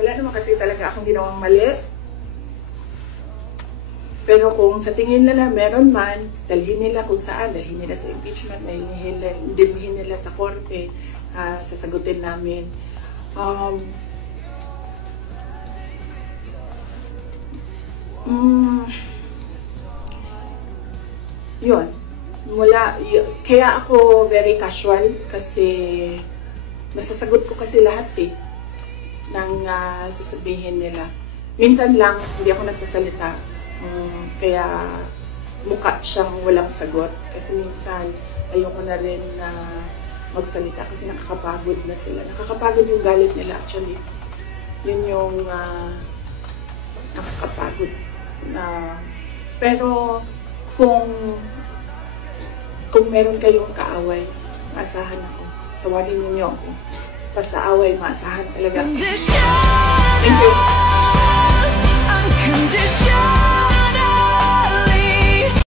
Wala naman kasi talaga akong ginawang mali. Pero kung sa tingin nila meron man, dalhin nila kung saan, dalhin nila sa impeachment, dalhin nila sa korte, sasagutin namin. Yun. Kaya ako very casual kasi masasagot ko kasi lahat ng sasabihin nila. Minsan lang, hindi ako nagsasalita. Kaya mukha siyang walang sagot. Kasi minsan, ayoko na rin na magsalita kasi nakakapagod na sila. Nakakapagod yung galit nila actually. Yun yung nakakapagod. Pero kung meron kayong kaaway, maasahan ako. Tawagin niyo ako. Basta away, maasahan talaga. Thank you.